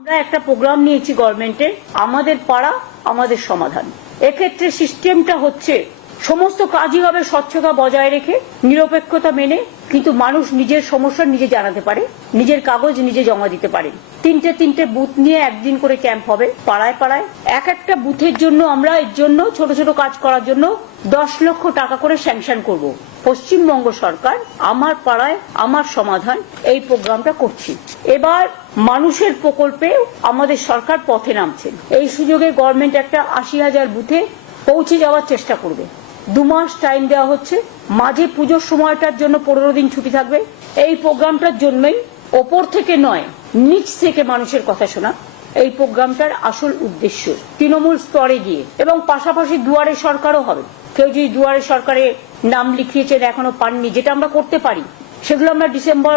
আমরা একটা প্রোগ্রাম নিয়েছি গভর্নমেন্টের আমাদের পাড়া, আমাদের সমাধান। এক্ষেত্রে সিস্টেমটা হচ্ছে, সমস্ত কাজই হবে স্বচ্ছতা বজায় রেখে, নিরপেক্ষতা মেনে, কিন্তু মানুষ নিজের সমস্যা নিজে জানাতে পারে, নিজের কাগজ নিজে জমা দিতে পারে। তিনটে তিনটে বুথ নিয়ে একদিন করে ক্যাম্প হবে, পাড়ায় পাড়ায়। এক একটা বুথের জন্য আমরা এর জন্য ছোট ছোট কাজ করার জন্য দশ লক্ষ টাকা করে স্যাংশন করব। পশ্চিমবঙ্গ সরকার আমার পাড়ায়, আমার সমাধান, এই প্রোগ্রামটা করছি। এবার মানুষের প্রকল্পে আমাদের সরকার পথে নামছেন এই সুযোগে গভর্নমেন্ট একটা আশি হাজার বুথে পৌঁছে যাওয়ার চেষ্টা করবে। দু মাস টাইম দেওয়া হচ্ছে। মাঝে পুজোর সময়টার জন্য পনেরো দিন ছুটি থাকবে। এই প্রোগ্রামটার জন্যই ওপর থেকে নয়, নিচ থেকে মানুষের কথা শোনা। এই প্রোগ্রামটার আসল উদ্দেশ্য তৃণমূল স্তরে গিয়ে এবং পাশাপাশি দুয়ারে সরকারও হবে। কেউ যদি দুয়ারে সরকারে নাম লিখিয়েছেন, এখনও পাননি। যেটা আমরা করতে পারি, সেগুলো আমরা ডিসেম্বর,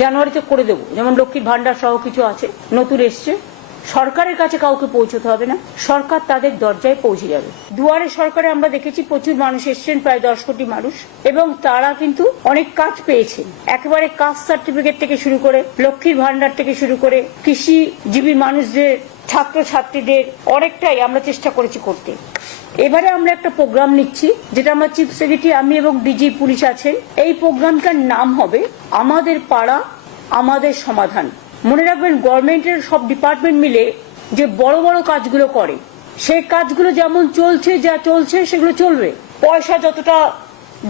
জানুয়ারিতে করে দেবো। যেমন লক্ষ্মীর ভান্ডার সহ কিছু আছে, নতুন এসছে। সরকারের কাছে কাউকে পৌঁছতে হবে না, সরকার তাদের দরজায় পৌঁছে যাবে। দুয়ারে সরকারে আমরা দেখেছি প্রচুর মানুষ এসছেন, প্রায় দশ কোটি মানুষ, এবং তারা কিন্তু অনেক কাজ পেয়েছেন একেবারে কাস্ট সার্টিফিকেট থেকে শুরু করে, লক্ষ্মীর ভান্ডার থেকে শুরু করে, কৃষিজীবী মানুষদের ছাত্র ছাত্রীদের অনেকটাই আমরা চেষ্টা করেছি করতে। এবারে আমরা একটা প্রোগ্রাম নিচ্ছি, যেটা আমার চিফ সেক্রেটারি আমি এবং ডিজি পুলিশ আছেন। এই প্রোগ্রামটার নাম হবে, আমাদের পাড়া, আমাদের সমাধান। মনে রাখবেন গভর্নমেন্টের সব ডিপার্টমেন্ট মিলে যে বড় বড় কাজগুলো করে, সেই কাজগুলো যেমন চলছে, যা চলছে, সেগুলো চলবে। পয়সা যতটা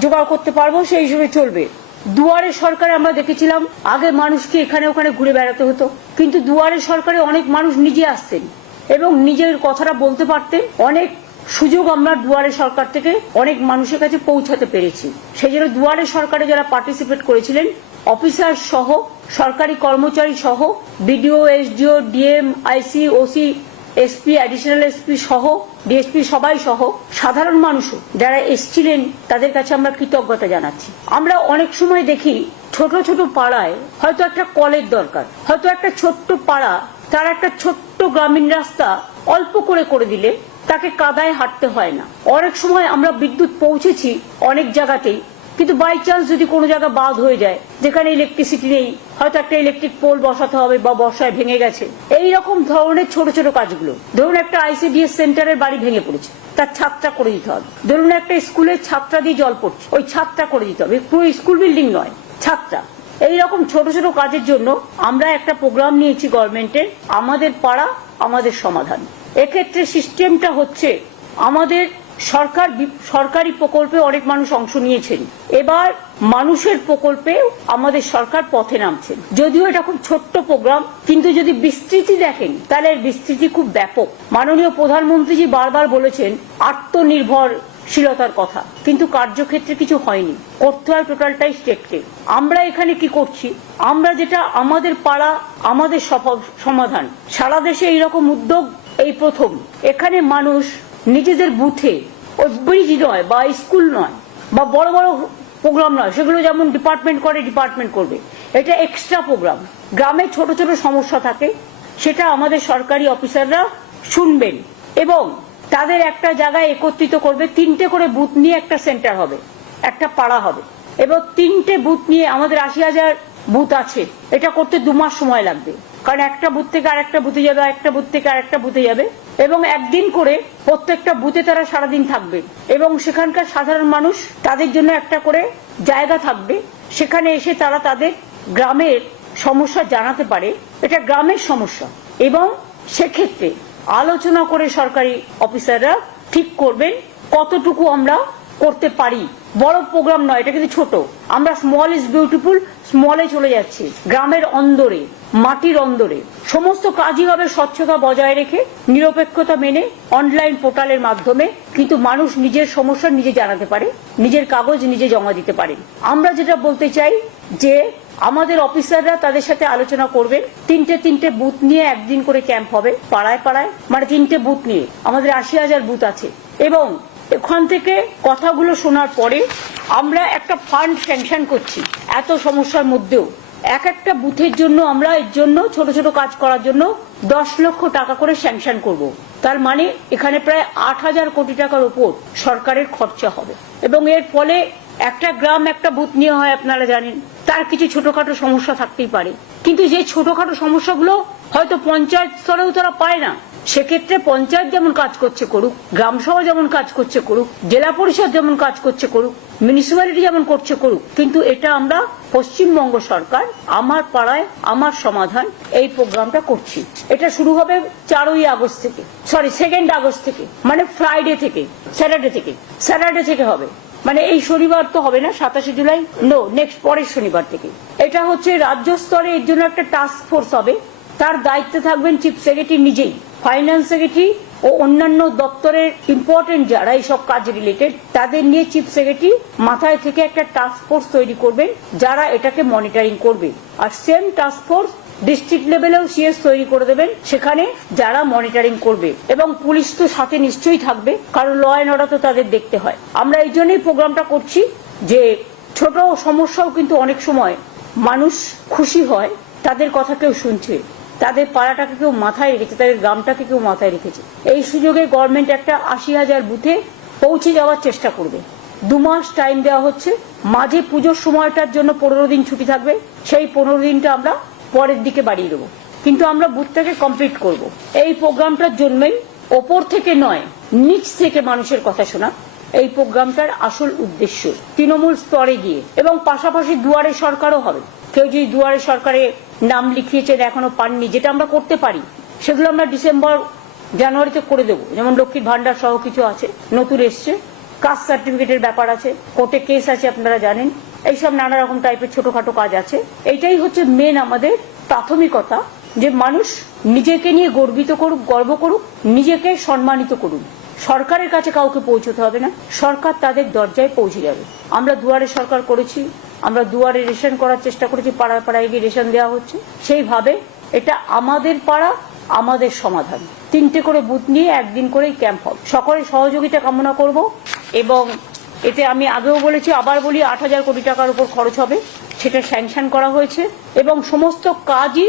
জোগাড় করতে পারব, সেই হিসেবে চলবে। দুয়ারে সরকারে আমরা দেখেছিলাম, আগে মানুষকে এখানে ওখানে ঘুরে বেড়াতে হতো? কিন্তু দুয়ারে সরকারে অনেক মানুষ নিজে আসতেন এবং নিজের কথাটা বলতে পারতেন। অনেক সুযোগ আমরা দুয়ারে সরকার থেকে অনেক মানুষের কাছে পৌঁছাতে পেরেছি। সেই জন্য দুয়ারে সরকারে যারা পার্টিসিপেট করেছিলেন অফিসার সহ, সরকারি কর্মচারী সহ, BDO, SDO, DM, IC, OC, SP additional SP সহ, ডিএসপি সবাই সহ, সাধারণ মানুষও যারা এসছিলেন, তাদের কাছে আমরা কৃতজ্ঞতা জানাচ্ছি। আমরা অনেক সময় দেখি ছোট ছোট পাড়ায় হয়তো একটা কলের দরকার, হয়তো একটা ছোট্ট পাড়া, তার একটা ছোট্ট গ্রামীণ রাস্তা অল্প করে করে দিলে তাকে কাদায় হাঁটতে হয় না। অনেক সময় আমরা বিদ্যুৎ পৌঁছেছি অনেক জায়গাতেই, কিন্তু বাই চান্স যদি কোনো জায়গা বাদ হয়ে যায়, যেখানে ইলেকট্রিসিটি নেই, হয়তো একটা ইলেকট্রিক পোল বসাতে হবে বা বর্ষায় ভেঙে গেছে। এই রকম ধরনের ছোট ছোট কাজগুলো, ধরুন একটা আইসিডিএস সেন্টারের বাড়ি ভেঙে পড়েছে, তার ছাদটা করে দিতে হবে। ধরুন একটা স্কুলের ছাদটা দিয়ে জল পড়ছে, ওই ছাদটা করে দিতে হবে। পুরো স্কুল বিল্ডিং নয়, ছাদটা। এই রকম ছোট ছোট কাজের জন্য আমরা একটা প্রোগ্রাম নিয়েছি গভর্নমেন্টের আমাদের পাড়া, আমাদের সমাধান। এক্ষেত্রে সিস্টেমটা হচ্ছে, আমাদের সরকার সরকারি প্রকল্পে অনেক মানুষ অংশ নিয়েছেন। এবার মানুষের প্রকল্পে আমাদের সরকার পথে নামছেন। যদিও এটা খুব ছোট্ট প্রোগ্রাম কিন্তু যদি বিস্তৃতি দেখেন, তাহলে এর বিস্তৃতি খুব ব্যাপক। মাননীয় প্রধানমন্ত্রীজি বারবার বলেছেন, আত্মনির্ভরশীলতার কথা। কিন্তু কার্যক্ষেত্রে কিছু হয়নি। করতে হয় টোটালটাই স্টেটকে আমরা এখানে কি করছি? আমরা যেটা আমাদের পাড়া, আমাদের সমাধান। সারা দেশে এইরকম উদ্যোগ এই প্রথম। এখানে মানুষ নিজেদের বুথে ওই ব্রিজ নয় বা স্কুল নয় বা বড় বড় প্রোগ্রাম নয়, সেগুলো যেমন ডিপার্টমেন্ট করে, ডিপার্টমেন্ট করবে। এটা এক্সট্রা প্রোগ্রাম। গ্রামে ছোট ছোট সমস্যা থাকে, সেটা আমাদের সরকারি অফিসাররা শুনবেন এবং তাদের একটা জায়গায় একত্রিত করবে, তিনটে করে বুথ নিয়ে একটা সেন্টার হবে, একটা পাড়া হবে। এবং তিনটে বুথ নিয়ে আমাদের আশি হাজার বুথ আছে, এটা করতে দু মাস সময় লাগবে। কারণ একটা বুথ থেকে আরেকটা বুথে যাবে একটা বুথ থেকে আরেকটা বুথে যাবে। এবং একদিন করে প্রত্যেকটা বুথে তারা সারাদিন থাকবে। এবং সেখানকার সাধারণ মানুষ তাদের জন্য একটা করে জায়গা থাকবে। সেখানে এসে তারা তাদের গ্রামের সমস্যা জানাতে পারে। এটা গ্রামের সমস্যা। এবং সেক্ষেত্রে আলোচনা করে সরকারি অফিসাররা ঠিক করবেন কতটুকু আমরা করতে পারি। বড় প্রোগ্রাম নয়, এটা কিন্তু ছোট। আমরা স্মল ইজ বিউটিফুল স্মলে চলে যাচ্ছি। গ্রামের অন্দরে। মাটির অন্দরে। সমস্ত কাজই হবে স্বচ্ছতা বজায় রেখে, নিরপেক্ষতা মেনে অনলাইন পোর্টালের মাধ্যমে। কিন্তু মানুষ নিজের সমস্যা নিজে জানাতে পারে, নিজের কাগজ নিজে জমা দিতে পারে। আমরা যেটা বলতে চাই যে, আমাদের অফিসাররা তাদের সাথে আলোচনা করবেন। তিনটে তিনটে বুথ নিয়ে একদিন করে ক্যাম্প হবে, পাড়ায় পাড়ায়। মানে তিনটে বুথ নিয়ে। আমাদের আশি হাজার বুথ আছে। এবং এখান থেকে কথাগুলো শোনার পরে আমরা একটা ফান্ড স্যাংশন করছি। এত সমস্যার মধ্যেও। এক একটা বুথের জন্য আমরা এর জন্য ছোট ছোট কাজ করার জন্য দশ লক্ষ টাকা করে স্যাংশন করব। তার মানে এখানে প্রায় আট হাজার কোটি টাকার উপর সরকারের খরচা হবে। এবং এর ফলে একটা গ্রাম, একটা বুথ নিয়ে হয় আপনারা জানেন। তার কিছু ছোটখাটো সমস্যা থাকতেই পারে। কিন্তু যে ছোটখাটো সমস্যাগুলো হয়তো পঞ্চায়েত স্তরেও তারা পায় না। সেক্ষেত্রে পঞ্চায়েত যেমন কাজ করছে করুক গ্রাম সভা যেমন কাজ করছে করুক, জেলা পরিষদ যেমন কাজ করছে করুক মিউনিসিপ্যালিটি যেমন করছে করুক, কিন্তু এটা আমরা পশ্চিমবঙ্গ সরকার, আমার পাড়ায় আমার সমাধান এই প্রোগ্রামটা করছি। এটা শুরু হবে চারই আগস্ট থেকে সরি সেকেন্ড আগস্ট থেকে মানে ফ্রাইডে থেকে স্যাটারডে থেকে স্যাটারডে থেকে হবে। মানে এই শনিবার তো হবে না, সাতাশে জুলাই? নো নেক্সট পরের শনিবার থেকে। এটা হচ্ছে রাজ্য স্তরে এর জন্য একটা টাস্ক ফোর্স হবে। তার দায়িত্বে থাকবেন চিফ সেক্রেটারি নিজেই, ফাইন্যান্স সেক্রেটারি ও অন্যান্য দপ্তরের ইম্পর্টেন্ট যারা এইসব কাজ রিলেটেড তাদের নিয়ে চিফ সেক্রেটারি মাথায় থেকে একটা টাস্ক ফোর্স তৈরি করবেন, যারা এটাকে মনিটরিং করবে। আর সেম টাস্ক ফোর্স ডিস্ট্রিক্ট লেভেলেও সিএস তৈরি করে দেবেন, সেখানে যারা মনিটরিং করবে। এবং পুলিশ তো সাথে নিশ্চয়ই থাকবে, কারণ ল অ্যান্ড অর্ডার তো তাদের দেখতে হয়। আমরা এই জন্যই প্রোগ্রামটা করছি যে ছোট সমস্যাও কিন্তু অনেক সময় মানুষ খুশি হয়, তাদের কথা কেউ শুনছে। তাদের পাড়াটাকে কেউ মাথায় রেখেছে, তাদের গ্রামটাকে কেউ মাথায় রেখেছে। এই সুযোগে গভর্নমেন্ট একটা আশি হাজার বুথে পৌঁছে যাওয়ার চেষ্টা করবে। দু মাস টাইম দেওয়া হচ্ছে। মাঝে পুজোর সময়টার জন্য পনেরো দিন ছুটি থাকবে। সেই পনেরো দিনটা আমরা পরের দিকে বাড়িয়ে দেবো। কিন্তু আমরা বুথটাকে কমপ্লিট করব। এই প্রোগ্রামটার জন্যই ওপর থেকে নয়, নিচ থেকে মানুষের কথা শোনা। এই প্রোগ্রামটার আসল উদ্দেশ্য তৃণমূল স্তরে গিয়ে এবং পাশাপাশি দুয়ারে সরকারও হবে। কেউ যদি দুয়ারে সরকারে নাম লিখিয়েছেন, এখনও পাননি, যেটা আমরা করতে পারি, সেগুলো আমরা ডিসেম্বর, জানুয়ারিতে করে দেবো। যেমন লক্ষ্মীর ভান্ডার সহ কিছু আছে, নতুন এসছে, কাস্ট সার্টিফিকেটের ব্যাপার আছে, কোর্টে কেস আছে আপনারা জানেন, এইসব নানা রকম টাইপের ছোটখাটো কাজ আছে। এইটাই হচ্ছে মেন আমাদের প্রাথমিকতা, যে মানুষ নিজেকে নিয়ে গর্বিত করুক, গর্ব করুক, নিজেকে সম্মানিত করুক। সরকারের কাছে কাউকে পৌঁছতে হবে না, সরকার তাদের দরজায় পৌঁছে যাবে। আমরা দুয়ারে সরকার করেছি আমরা দুয়ারে রেশন করার চেষ্টা করেছি পাড়ায় পাড়ায় গিয়ে রেশন দেওয়া হচ্ছে। সেইভাবে এটা আমাদের পাড়া, আমাদের সমাধান। তিনটে করে বুথ নিয়ে একদিন করেই ক্যাম্প হবে। সকলের সহযোগিতা কামনা করব এবং এতে আমি আগেও বলেছি, আবার বলি আট হাজার কোটি টাকার উপর খরচ হবে। সেটা স্যাংশন করা হয়েছে এবং সমস্ত কাজই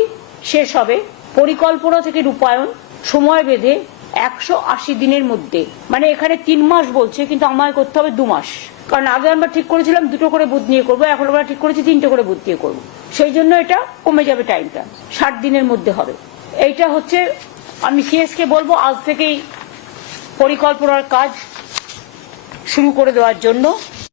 শেষ হবে। পরিকল্পনা থেকে রূপায়ণ, সময় বেঁধে একশো আশি দিনের মধ্যে। মানে এখানে তিন মাস বলছে, কিন্তু আমায় করতে হবে দু মাস। কারণ আগে আমরা ঠিক করেছিলাম দুটো করে বুথ নিয়ে করব, এখন আমরা ঠিক করেছি তিনটে করে বুথ দিয়ে করব। সেই জন্য এটা কমে যাবে টাইমটা ষাট দিনের মধ্যে হবে। এইটা হচ্ছে আমি সিএস কে বলব, আজ থেকেই পরিকল্পনার কাজ শুরু করে দেওয়ার জন্য।